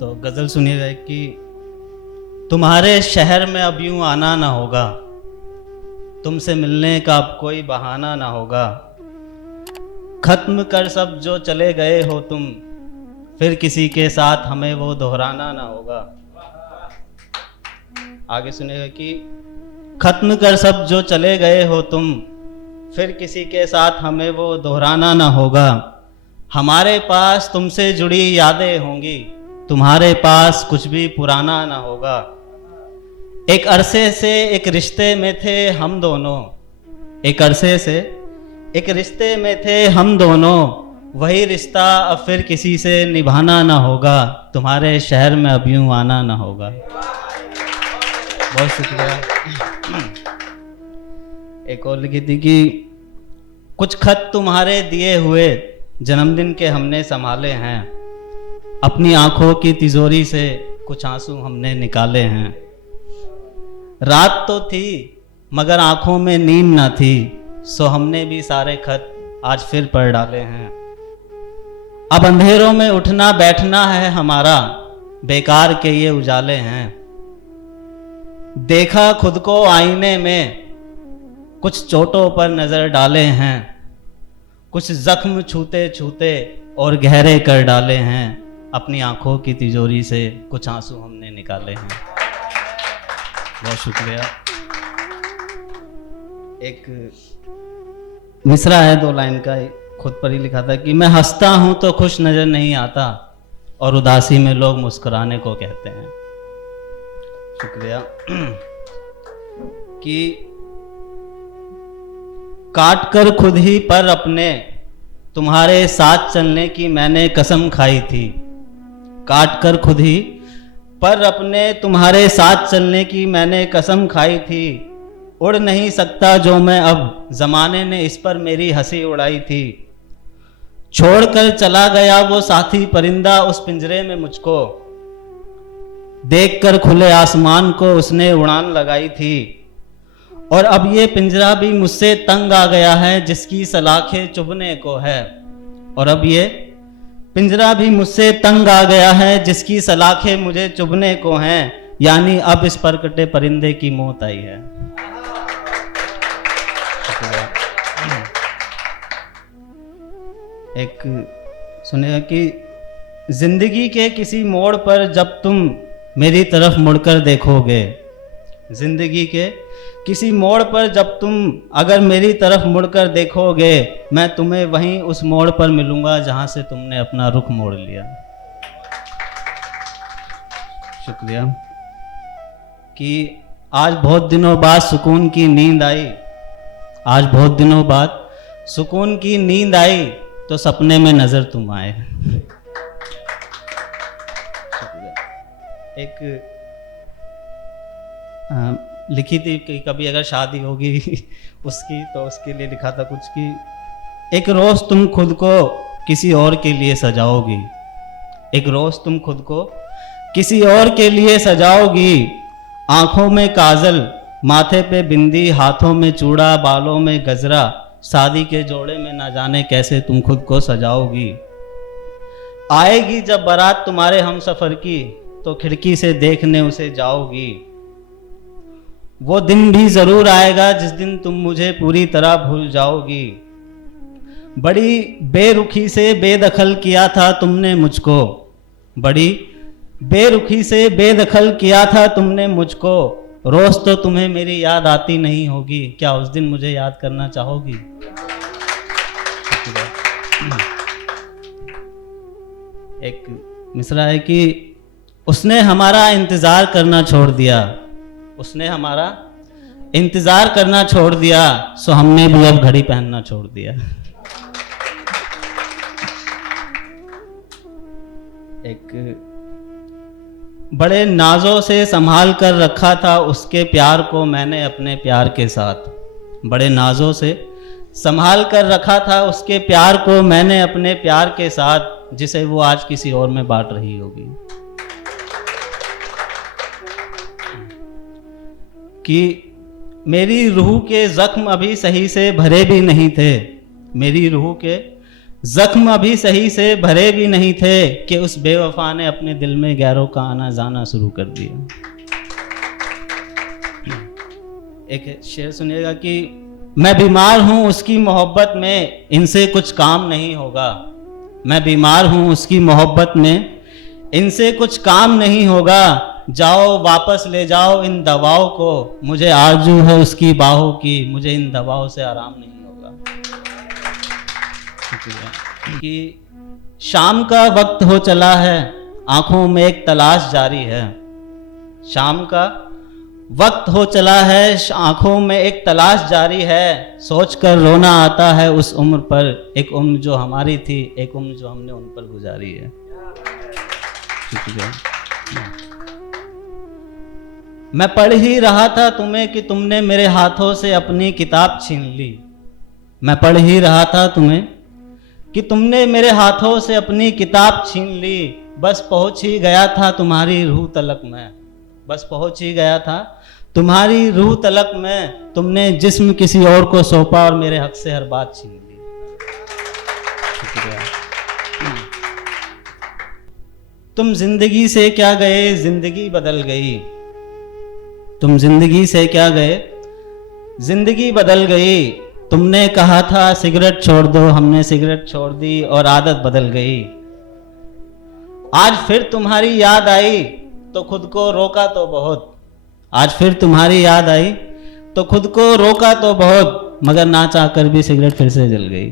तो गज़ल सुनिएगा कि तुम्हारे शहर में अब यूं आना ना होगा, तुमसे मिलने का अब कोई बहाना ना होगा। खत्म कर सब जो चले गए हो तुम, फिर किसी के साथ हमें वो दोहराना ना होगा। आगे सुनिएगा कि खत्म कर सब जो चले गए हो तुम, फिर किसी के साथ हमें वो दोहराना ना होगा। हमारे पास तुमसे जुड़ी यादें होंगी, तुम्हारे पास कुछ भी पुराना ना होगा। एक अरसे से एक रिश्ते में थे हम दोनों, एक अरसे से एक रिश्ते में थे हम दोनों, वही रिश्ता अब फिर किसी से निभाना ना होगा। तुम्हारे शहर में अब यूं आना ना होगा। बहुत शुक्रिया। एक और लिखी थी कि कुछ खत तुम्हारे दिए हुए जन्मदिन के हमने संभाले हैं, अपनी आंखों की तिजोरी से कुछ आंसू हमने निकाले हैं। रात तो थी मगर आंखों में नींद ना थी, सो हमने भी सारे खत आज फिर पढ़ डाले हैं। अब अंधेरों में उठना बैठना है हमारा, बेकार के ये उजाले हैं। देखा खुद को आईने में, कुछ चोटों पर नजर डाले हैं, कुछ जख्म छूते छूते और गहरे कर डाले हैं। अपनी आंखों की तिजोरी से कुछ आंसू हमने निकाले हैं। बहुत शुक्रिया। एक मिसरा है 2 लाइन का, खुद पर ही लिखा था कि मैं हंसता हूं तो खुश नजर नहीं आता, और उदासी में लोग मुस्कुराने को कहते हैं। शुक्रिया। कि काट कर खुद ही पर अपने तुम्हारे साथ चलने की मैंने कसम खाई थी। काट कर खुद ही पर अपने तुम्हारे साथ चलने की मैंने कसम खाई थी। उड़ नहीं सकता जो मैं अब, जमाने ने इस पर मेरी हंसी उड़ाई थी। छोड़कर चला गया वो साथी परिंदा उस पिंजरे में मुझको, देखकर खुले आसमान को उसने उड़ान लगाई थी। और अब ये पिंजरा भी मुझसे तंग आ गया है, जिसकी सलाखें चुभने को है। और अब ये पिंजरा भी मुझसे तंग आ गया है, जिसकी सलाखें मुझे चुभने को हैं। यानी अब इस पर कटे परिंदे की मौत आई है। एक सुनिएगा कि जिंदगी के किसी मोड़ पर जब तुम मेरी तरफ मुड़कर देखोगे, जिंदगी के किसी मोड़ पर जब तुम अगर मेरी तरफ मुड़कर देखोगे, मैं तुम्हें वहीं उस मोड़ पर मिलूंगा जहां से तुमने अपना रुख मोड़ लिया। शुक्रिया। कि आज बहुत दिनों बाद सुकून की नींद आई, आज बहुत दिनों बाद सुकून की नींद आई, तो सपने में नजर तुम आए। एक लिखी थी कि कभी अगर शादी होगी उसकी, तो उसके लिए लिखा था कुछ कि एक रोज तुम खुद को किसी और के लिए सजाओगी, एक रोज तुम खुद को किसी और के लिए सजाओगी। आंखों में काजल, माथे पे बिंदी, हाथों में चूड़ा, बालों में गजरा, शादी के जोड़े में ना जाने कैसे तुम खुद को सजाओगी। आएगी जब बारात तुम्हारे हम सफर की, तो खिड़की से देखने उसे जाओगी। वो दिन भी जरूर आएगा जिस दिन तुम मुझे पूरी तरह भूल जाओगी। बड़ी बेरुखी से बेदखल किया था तुमने मुझको, बड़ी बेरुखी से बेदखल किया था तुमने मुझको। रोज तो तुम्हें मेरी याद आती नहीं होगी, क्या उस दिन मुझे याद करना चाहोगी? एक मिसरा है कि उसने हमारा इंतजार करना छोड़ दिया, उसने हमारा इंतजार करना छोड़ दिया, सो हमने भी अब घड़ी पहनना छोड़ दिया। एक बड़े नाजों से संभाल कर रखा था उसके प्यार को मैंने अपने प्यार के साथ, बड़े नाजों से संभाल कर रखा था उसके प्यार को मैंने अपने प्यार के साथ, जिसे वो आज किसी और में बांट रही होगी। कि मेरी रूह के जख्म अभी सही से भरे भी नहीं थे, मेरी रूह के जख्म अभी सही से भरे भी नहीं थे कि उस बेवफा ने अपने दिल में गैरों का आना जाना शुरू कर दिया। एक शेर सुनिएगा कि मैं बीमार हूं उसकी मोहब्बत में, इनसे कुछ काम नहीं होगा। मैं बीमार हूं उसकी मोहब्बत में, इनसे कुछ काम नहीं होगा। जाओ वापस ले जाओ इन दवाओं को, मुझे आरजू है उसकी बाहों की, मुझे इन दवाओं से आराम नहीं होगा। कि शाम का वक्त हो चला है, आंखों में एक तलाश जारी है। शाम का वक्त हो चला है, आंखों में एक तलाश जारी है। सोचकर रोना आता है उस उम्र पर, एक उम्र जो हमारी थी, एक उम्र जो हमने उन पर गुजारी है। मैं पढ़ ही रहा था तुम्हें कि तुमने मेरे हाथों से अपनी किताब छीन ली। मैं पढ़ ही रहा था तुम्हें कि तुमने मेरे हाथों से अपनी किताब छीन ली। बस पहुंच ही गया था तुम्हारी रूह तलक में, बस पहुंच ही गया था तुम्हारी रूह तलक में। तुमने जिस्म किसी और को सौंपा और मेरे हक से हर बात छीन ली। तुम जिंदगी से क्या गए, जिंदगी बदल गई। तुम जिंदगी से क्या गए, जिंदगी बदल गई। तुमने कहा था सिगरेट छोड़ दो, हमने सिगरेट छोड़ दी और आदत बदल गई। आज फिर तुम्हारी याद आई तो खुद को रोका तो बहुत। आज फिर तुम्हारी याद आई तो खुद को रोका तो बहुत, मगर ना चाहकर भी सिगरेट फिर से जल गई।